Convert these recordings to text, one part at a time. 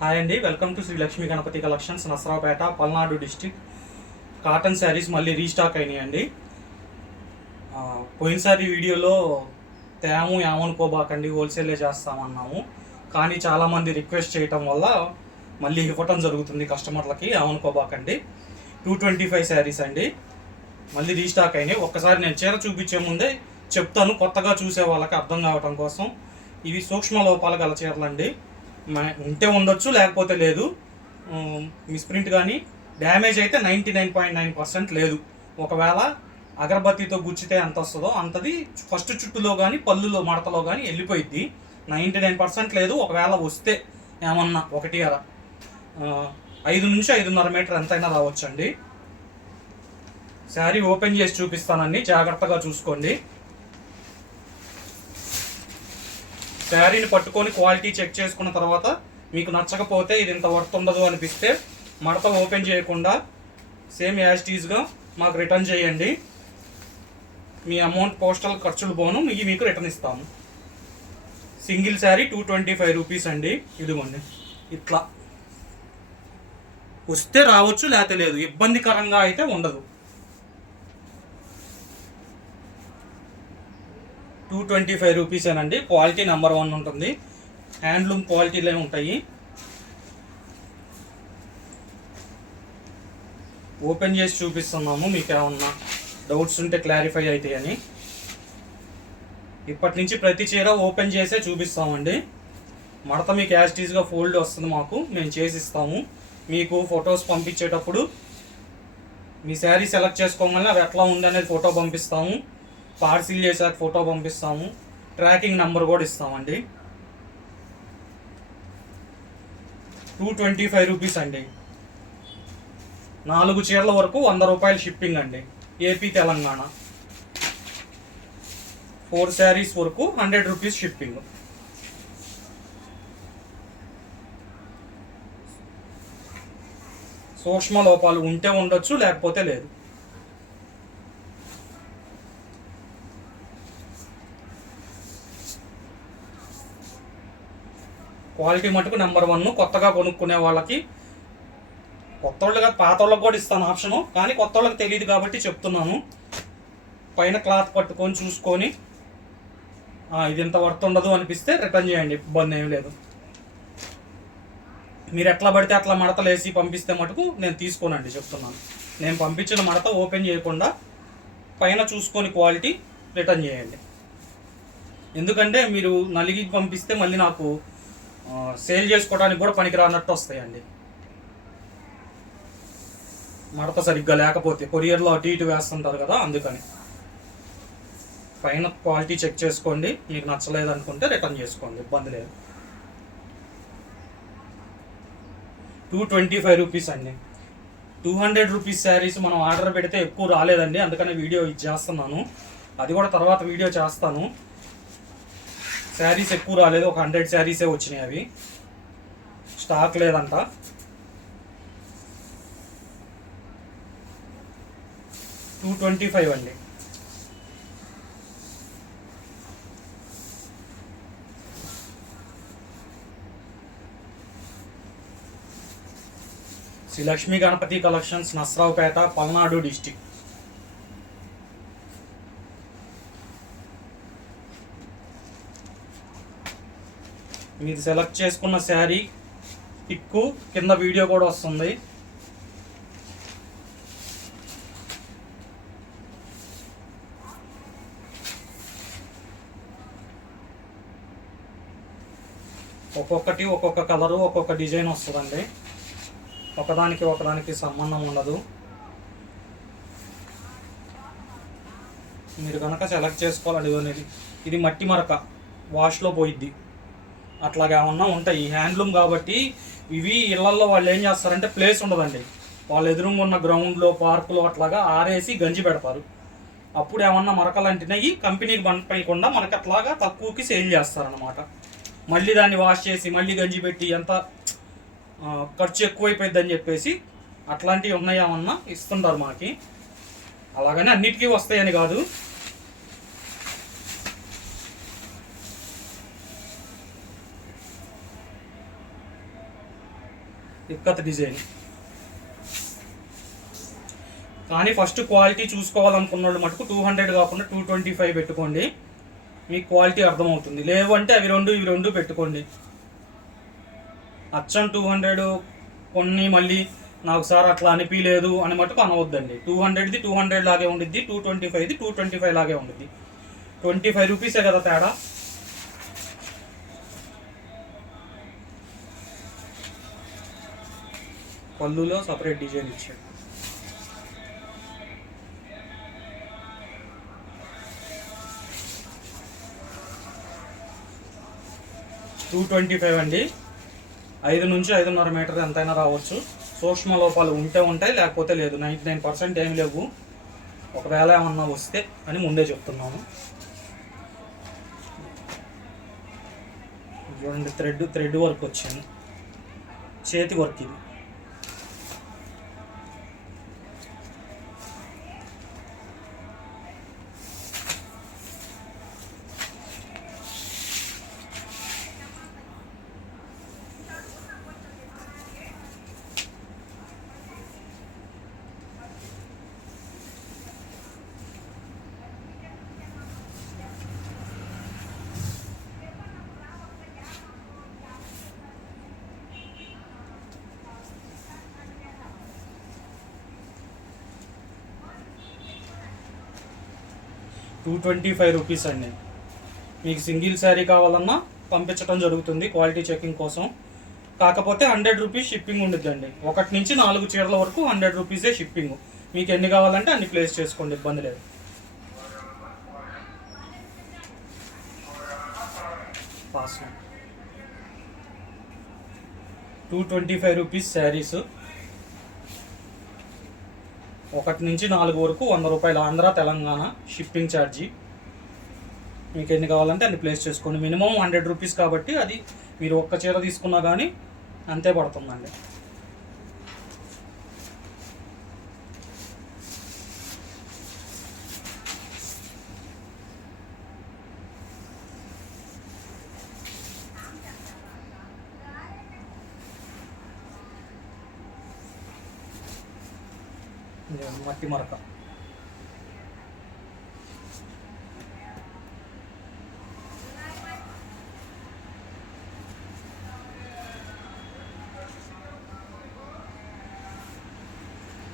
Hi అండి, welcome to Sri Lakshmi Ganapati collections, Narasaraopet, Palnadu district. Cotton saris మళ్ళీ restock అయినాయండి. పోయినసారి వీడియోలో ఏమనుకోబాకండి, హోల్సేలే చేస్తామన్నాము. కానీ చాలామంది రిక్వెస్ట్ చేయటం వల్ల మళ్ళీ ఇవ్వటం జరుగుతుంది కస్టమర్లకి. ఏమనుకోబాకండి. 225 శారీస్ అండి, మళ్ళీ రీస్టాక్ అయినాయి. ఒక్కసారి నేను చీర చూపించే ముందే చెప్తాను, కొత్తగా చూసే వాళ్ళకి అర్థం కావటం కోసం. ఇవి సూక్ష్మ లోపాలు గల చీరలండి. ఉంటే ఉండొచ్చు, లేకపోతే లేదు. మిస్ప్రింట్ కానీ డ్యామేజ్ అయితే 99.9% లేదు. ఒకవేళ అగరబత్తితో గుచ్చితే ఎంత వస్తుందో అంతది ఫస్ట్ చుట్టులో కానీ పళ్ళులో మడతలో కానీ వెళ్ళిపోయిద్ది. 99% లేదు. ఒకవేళ వస్తే ఏమన్నా 5 నుంచి 5.5 మీటర్ ఎంతైనా రావచ్చండి. శారీ ఓపెన్ చేసి చూపిస్తానండి, జాగ్రత్తగా చూసుకోండి. శారీని పట్టుకొని క్వాలిటీ చెక్ చేసుకున్న తర్వాత మీకు నచ్చకపోతే ఇది ఇంత వర్త్ ఉండదు అనిపిస్తే మడత ఓపెన్ చేయకుండా సేమ్ యాజ్ టీజ్గా మాకు రిటర్న్ చేయండి. మీ అమౌంట్ పోస్టల్ ఖర్చులు పోను మీకు రిటర్న్ ఇస్తాము. సింగిల్ శారీ 225 రూపీస్ అండి. ఇదిగోండి, ఇట్లా వస్తే రావచ్చు, లేకపోతే లేదు. ఇబ్బందికరంగా అయితే ఉండదు. 225 రూపీసేనండి. క్వాలిటీ నెంబర్ 1 ఉంటుంది. హ్యాండ్లూమ్ క్వాలిటీలే ఉంటాయి. ఓపెన్ చేసి చూపిస్తున్నాము, మీకు ఏమన్నా డౌట్స్ ఉంటే క్లారిఫై అవుతాయని. ఇప్పటి నుంచి ప్రతి చీర ఓపెన్ చేసే చూపిస్తామండి. మడత మీకు యాజ్ టీజ్గా ఫోల్డ్ వస్తుంది, మేము చేసిస్తాము. మీకు ఫొటోస్ పంపించేటప్పుడు మీ శారీ సెలెక్ట్ చేసుకోగానే అది ఎట్లా ఉంది అనేది ఫోటో పంపిస్తాము. పార్సిల్ చేసాక ఫోటో పంపిస్తాము. ట్రాకింగ్ నెంబర్ కూడా ఇస్తామండి. 225 రూపీస్ అండి. 4 చీరల వరకు 100 రూపాయలు షిప్పింగ్ అండి, ఏపీ తెలంగాణ. 4 శారీస్ వరకు 100 రూపీస్ షిప్పింగ్. సూక్ష్మ లోపాలు ఉంటే ఉండొచ్చు, లేకపోతే లేదు. క్వాలిటీ మటుకు నెంబర్ 1. కొత్తగా కొనుక్కునే వాళ్ళకి, కొత్త వాళ్ళకి పాత వాళ్ళకి కూడా ఇస్తాను ఆప్షను, కానీ కొత్త వాళ్ళకి తెలియదు కాబట్టి చెప్తున్నాను. పైన క్లాత్ పట్టుకొని చూసుకొని ఇది ఇంత వర్త్ ఉండదు అనిపిస్తే రిటర్న్ చేయండి, ఇబ్బంది ఏమి లేదు. మీరు ఎట్లా పడితే అట్లా మడతలు వేసి పంపిస్తే మటుకు నేను తీసుకోనండి, చెప్తున్నాను. నేను పంపించిన మడత ఓపెన్ చేయకుండా పైన చూసుకొని క్వాలిటీ రిటర్న్ చేయండి. ఎందుకంటే మీరు నలిగి పంపిస్తే మళ్ళీ నాకు సేల్ చేసుకోవడానికి కూడా పనికిరానట్టు వస్తాయండి. మడత సరిగ్గా లేకపోతే కొరియర్లో అటు ఇటు వేస్తుంటారు కదా, అందుకని. పైన క్వాలిటీ చెక్ చేసుకోండి, మీకు నచ్చలేదు అనుకుంటే రిటర్న్ చేసుకోండి, ఇబ్బంది లేదు. 225 రూపీస్ అండి. 200 రూపీస్ శారీస్ మనం ఆర్డర్ పెడితే ఎక్కువ రాలేదండి, అందుకని వీడియో ఇది చేస్తున్నాను. అది కూడా తర్వాత వీడియో చేస్తాను. శారీస్ ఎక్కువ రాలేదు, ఒక 100 శారీసే వచ్చినాయి. అవి స్టాక్ లేదంట. $225 అండి. Sri Lakshmi Ganapati collections, Narasaraopet, Palnadu district. మీరు సెలెక్ట్ చేసుకున్న శారీ పిక్కు కింద వీడియో కూడా వస్తుంది. ఒక్కొక్కటి ఒక్కొక్క కలరు, ఒక్కొక్క డిజైన్ వస్తుందండి. ఒకదానికి సంబంధం ఉండదు. మీరు కనుక సెలెక్ట్ చేసుకోవాలని, ఇది మట్టి మరక వాష్లో పోయిద్ది, అట్లాగే ఏమన్నా ఉంటాయి. హ్యాండ్లూమ్ కాబట్టి ఇవి ఇళ్లల్లో వాళ్ళు ఏం చేస్తారంటే ప్లేస్ ఉండదండి, వాళ్ళు ఎదురుగా ఉన్న గ్రౌండ్లో, పార్కులో అట్లాగా ఆరేసి గంజి పెడతారు. అప్పుడు ఏమన్నా మరకలు అంటినాయి కంపెనీకి పంపకుండా మనకి అట్లాగా తక్కువకి సేల్ చేస్తారనమాట. మళ్ళీ దాన్ని వాష్ చేసి మళ్ళీ గంజి పెట్టి ఎంత ఖర్చు ఎక్కువైపోయింది అని చెప్పేసి అట్లాంటివి ఉన్నాయేమన్నా ఇస్తుంటారు మాకి. అలాగని అన్నిటికీ వస్తాయని కాదు. ఇక్కత్ డిజైన్. కానీ ఫస్ట్ క్వాలిటీ చూసుకోవాలనుకున్న వాళ్ళు మటుకు 200 కాకుండా 225 పెట్టుకోండి, మీకు క్వాలిటీ అర్థమవుతుంది. లేవు అంటే ఇవి రెండు పెట్టుకోండి. అచ్చం 200 కొన్ని మళ్ళీ నాకు సార్ అట్లా అనిపించలేదు అని మటుకు అనవద్దండి. 200ది 200 లాగే ఉండిద్ది, 225ది 225 లాగే ఉండిద్ది. 25 రూపీసే కదా తేడా. పళ్ళులో సపరేట్ డిజైన్ ఇచ్చాడు. $225 అండి. 5 నుంచి 5.5 మీటర్ ఎంతైనా రావచ్చు. సూక్ష్మ లోపాలు ఉంటాయి, లేకపోతే లేదు. 99% ఏమి లేవు. ఒకవేళ ఏమన్నా వస్తే అని ముందే చెప్తున్నాను. చూడండి, థ్రెడ్ వర్క్ వచ్చింది, చేతి వర్క్ ఇది. ₹225 అండి. మీకు సింగిల్ శారీ కావాలన్నా పంపించడం జరుగుతుంది క్వాలిటీ చెకింగ్ కోసం. కాకపోతే ₹100 షిప్పింగ్ ఉండిద్దండి. 1 నుంచి 4 చీరల వరకు ₹100 షిప్పింగ్. మీకు ఎన్ని కావాలంటే అన్ని ప్లేస్ చేసుకోండి, ఇబ్బంది లేదు. ₹225 శారీస్. 1 నుంచి 4 వరకు ₹100 ఆంధ్ర తెలంగాణ షిప్పింగ్ ఛార్జీ. మీకు ఎన్ని కావాలంటే అన్ని ప్లేస్ చేసుకోండి. మినిమం ₹100 కాబట్టి అది మీరు ఒక్క చీర తీసుకున్నా కానీ అంతే పడుతుందండి. మట్టి మరక.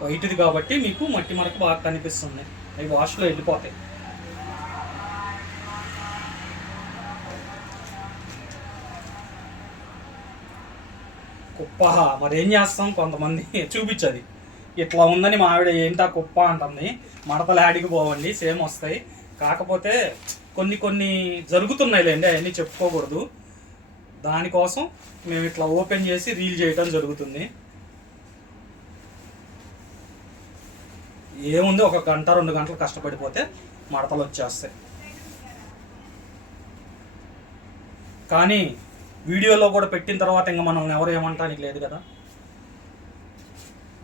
వైట్ది కాబట్టి మీకు మట్టి మరక బాగా కనిపిస్తుంది. అవి వాష్లో వెళ్ళిపోతాయి. కుప్ప మరేం చేస్తాం, కొంతమంది చూపించది ఇట్లా ఉందని మా ఆవిడ ఏంటా కుప్ప అంటుంది. మడతలు యాడికి పోవండి, సేమ్ వస్తాయి. కాకపోతే కొన్ని జరుగుతున్నాయిలేండి, అవన్నీ చెప్పుకోకూడదు. దానికోసం మేము ఇట్లా ఓపెన్ చేసి రీల్ చేయడం జరుగుతుంది. ఏముంది, 1 గంట 2 గంటలు కష్టపడిపోతే మడతలు వచ్చేస్తాయి. కానీ వీడియోలో కూడా పెట్టిన తర్వాత ఇంకా మనల్ని ఎవరు ఏమంటానికి లేదు కదా,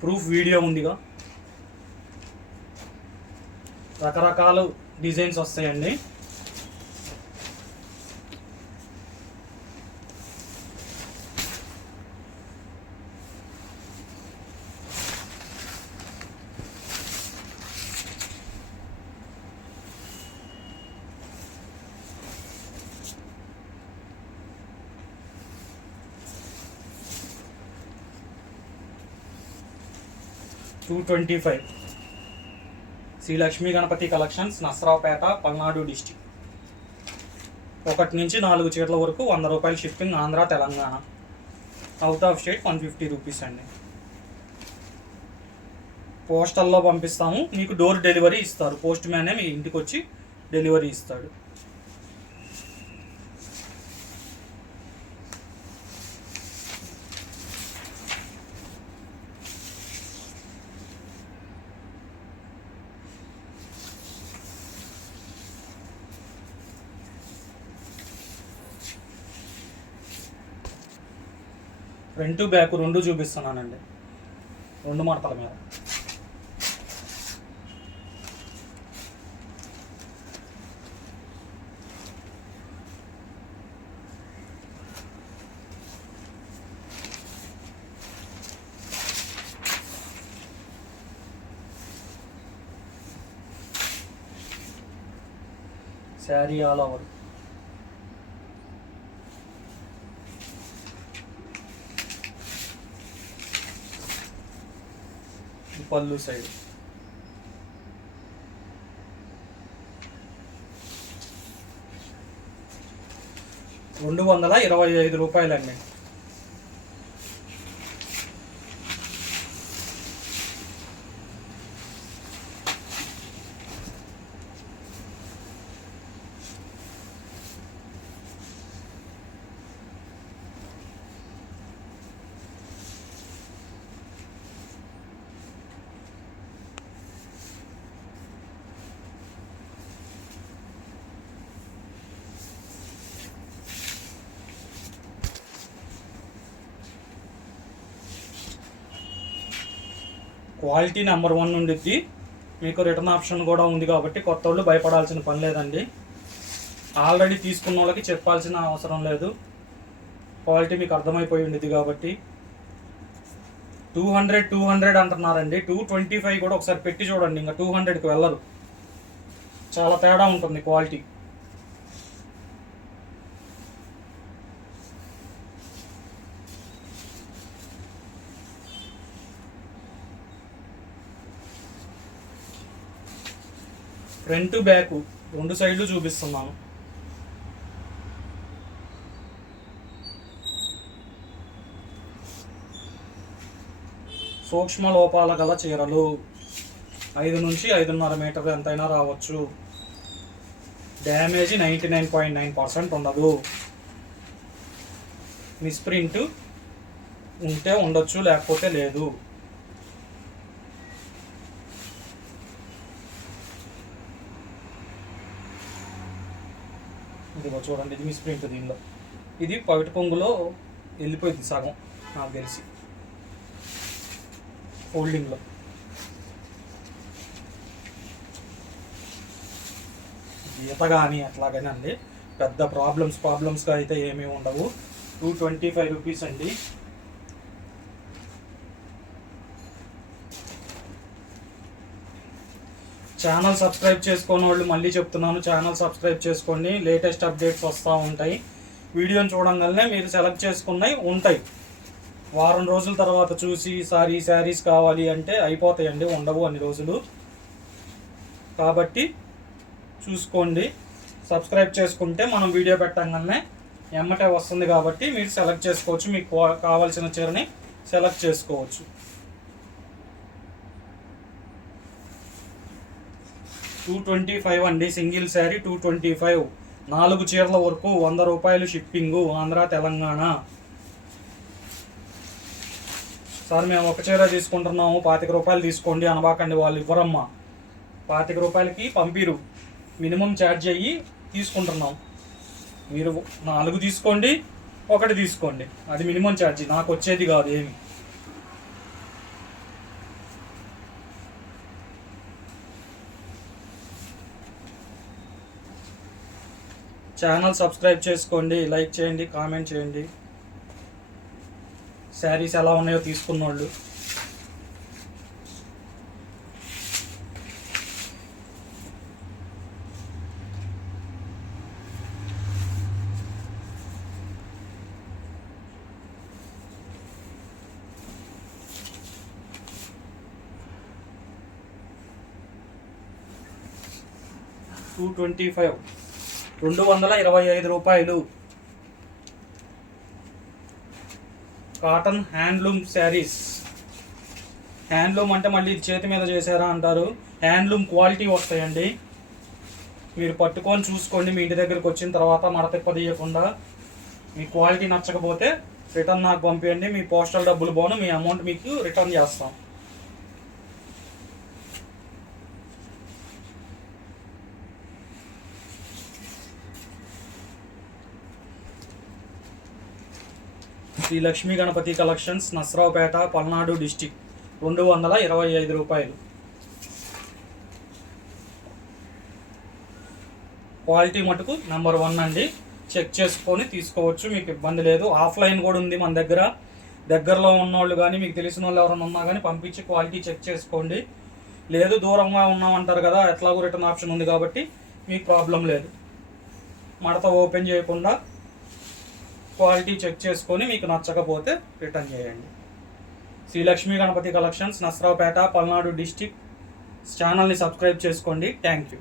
ప్రూఫ్ వీడియో ఉందిగా. రకరకాల డిజైన్స్ వస్తాయండి. $225 శ్రీ లక్ష్మీ గణపతి కలెక్షన్స్, నసరావుపేట, పల్నాడు డిస్టిక్. 1 నుంచి 4 చీరల వరకు ₹100 shipping, Andhra Telangana. Out of state $150 అండి. పోస్టల్లో పంపిస్తాము, మీకు డోర్ డెలివరీ ఇస్తారు. పోస్ట్ మ్యానే మీ ఇంటికి వచ్చి డెలివరీ ఇస్తాడు. ఫ్రంట్ బ్యాక్ 2 చూపిస్తున్నానండి, 2 మడతల మీద. Sari all over. పళ్ళు సైడ్ ₹225 క్వాలిటీ నెంబర్ 1 ఉండిద్ది. మీకు రిటర్న్ ఆప్షన్ కూడా ఉంది కాబట్టి కొత్త వాళ్ళు భయపడాల్సిన పని లేదండి. ఆల్రెడీ తీసుకున్న వాళ్ళకి చెప్పాల్సిన అవసరం లేదు. క్వాలిటీ మీకు అర్థమైపోయి ఉండిద్ది కాబట్టి. 200 అంటున్నారండి. 225 కూడా ఒకసారి పెట్టి చూడండి, ఇంకా 200కి వెళ్ళరు. చాలా తేడా ఉంటుంది క్వాలిటీ. ఫ్రంట్ బ్యాక్ 2 సైడ్లు చూపిస్తున్నాను. సూక్ష్మ లోపాల గల చీరలు 5 నుంచి 5.5 మీటర్లు ఎంతైనా రావచ్చు. డ్యామేజ్ 99.9% ఉండదు. మిస్ప్రింట్ ఉంటే ఉండొచ్చు, లేకపోతే లేదు. ఇదిగో చూడండి, ఇది మిస్ప్రింట్. దీనిలో ఇది పవిట పొంగులో వెళ్ళిపోయింది సగం నాకు తెలిసి, ఫోల్డింగ్లో. గీత కానీ అట్లాగనే అండి, పెద్ద ప్రాబ్లమ్స్గా అయితే ఏమీ ఉండవు. ₹225 అండి. ఛానల్ సబ్స్క్రైబ్ చేసుకోని వాళ్ళు మళ్ళీ చెప్తున్నాను, ఛానల్ సబ్స్క్రైబ్ చేసుకోండి. లేటెస్ట్ అప్డేట్స్ వస్తూ ఉంటాయి. వీడియోని చూడంగానే మీరు సెలెక్ట్ చేసుకున్నవి ఉంటాయి. వారం రోజుల తర్వాత చూసి శారీస్ కావాలి అంటే అయిపోతాయండి, ఉండవు అన్ని రోజులు. కాబట్టి చూసుకోండి. సబ్స్క్రైబ్ చేసుకుంటే మనం వీడియో పెట్టగానే ఎమ్మటే వస్తుంది కాబట్టి మీరు సెలెక్ట్ చేసుకోవచ్చు. మీకు కావాల్సిన చీరని సెలెక్ట్ చేసుకోవచ్చు. $225 అండి. సింగిల్ శారీ $225. 4 చీరల వరకు ₹100 షిప్పింగు, ఆంధ్ర తెలంగాణ. సార్ మేము ఒక చీర తీసుకుంటున్నాము, ₹25 తీసుకోండి అనబాకండి, వాళ్ళు ఇవ్వరమ్మా. ₹25కి పంపిరు, మినిమం ఛార్జ్ అయ్యి తీసుకుంటున్నాం. మీరు 4 తీసుకోండి, 1 తీసుకోండి, అది మినిమం ఛార్జీ, నాకు వచ్చేది కాదు ఏమి. ఛానల్ సబ్స్క్రైబ్ చేసుకోండి, లైక్ చేయండి, కామెంట్ చేయండి. శారీస్ ఎలా ఉన్నాయో తీసుకున్నోళ్ళు. ₹225. Cotton handloom saris. హ్యాండ్లూమ్ అంటే మళ్ళీ చేతి మీద చేశారా అంటారు. హ్యాండ్లూమ్ క్వాలిటీ వస్తాయండి. మీరు పట్టుకొని చూసుకోండి మీ ఇంటి దగ్గరికి వచ్చిన తర్వాత, మడతెప్పదీయకుండా. మీ క్వాలిటీ నచ్చకపోతే రిటర్న్ నాకు పంపించండి. మీ పోస్టల్ డబ్బులు పోను, మీ అమౌంట్ మీకు రిటర్న్ చేస్తాం. Sri Lakshmi Ganapati collections, Nasaraopet, Palnadu district. ₹225. Quality మటుకు నెంబర్ 1 అండి. చెక్ చేసుకొని తీసుకోవచ్చు, మీకు ఇబ్బంది లేదు. ఆఫ్లైన్ కూడా ఉంది మన దగ్గర. దగ్గరలో ఉన్నోళ్ళు కానీ మీకు తెలిసిన వాళ్ళు ఎవరైనా ఉన్నా కానీ పంపించి క్వాలిటీ చెక్ చేసుకోండి. లేదు దూరంగా ఉన్నామంటారు కదా, ఎట్లాగో రిటర్న్ ఆప్షన్ ఉంది కాబట్టి మీకు ప్రాబ్లం లేదు. మడత ఓపెన్ చేయకుండా క్వాలిటీ చెక్ చేసుకొని మీకు నచ్చకపోతే రిటర్న్ చేయండి. Sri Lakshmi Ganapati collections, Narasaraopet, Palnadu district. ఛానల్ని సబ్స్క్రైబ్ చేసుకోండి. Thank you.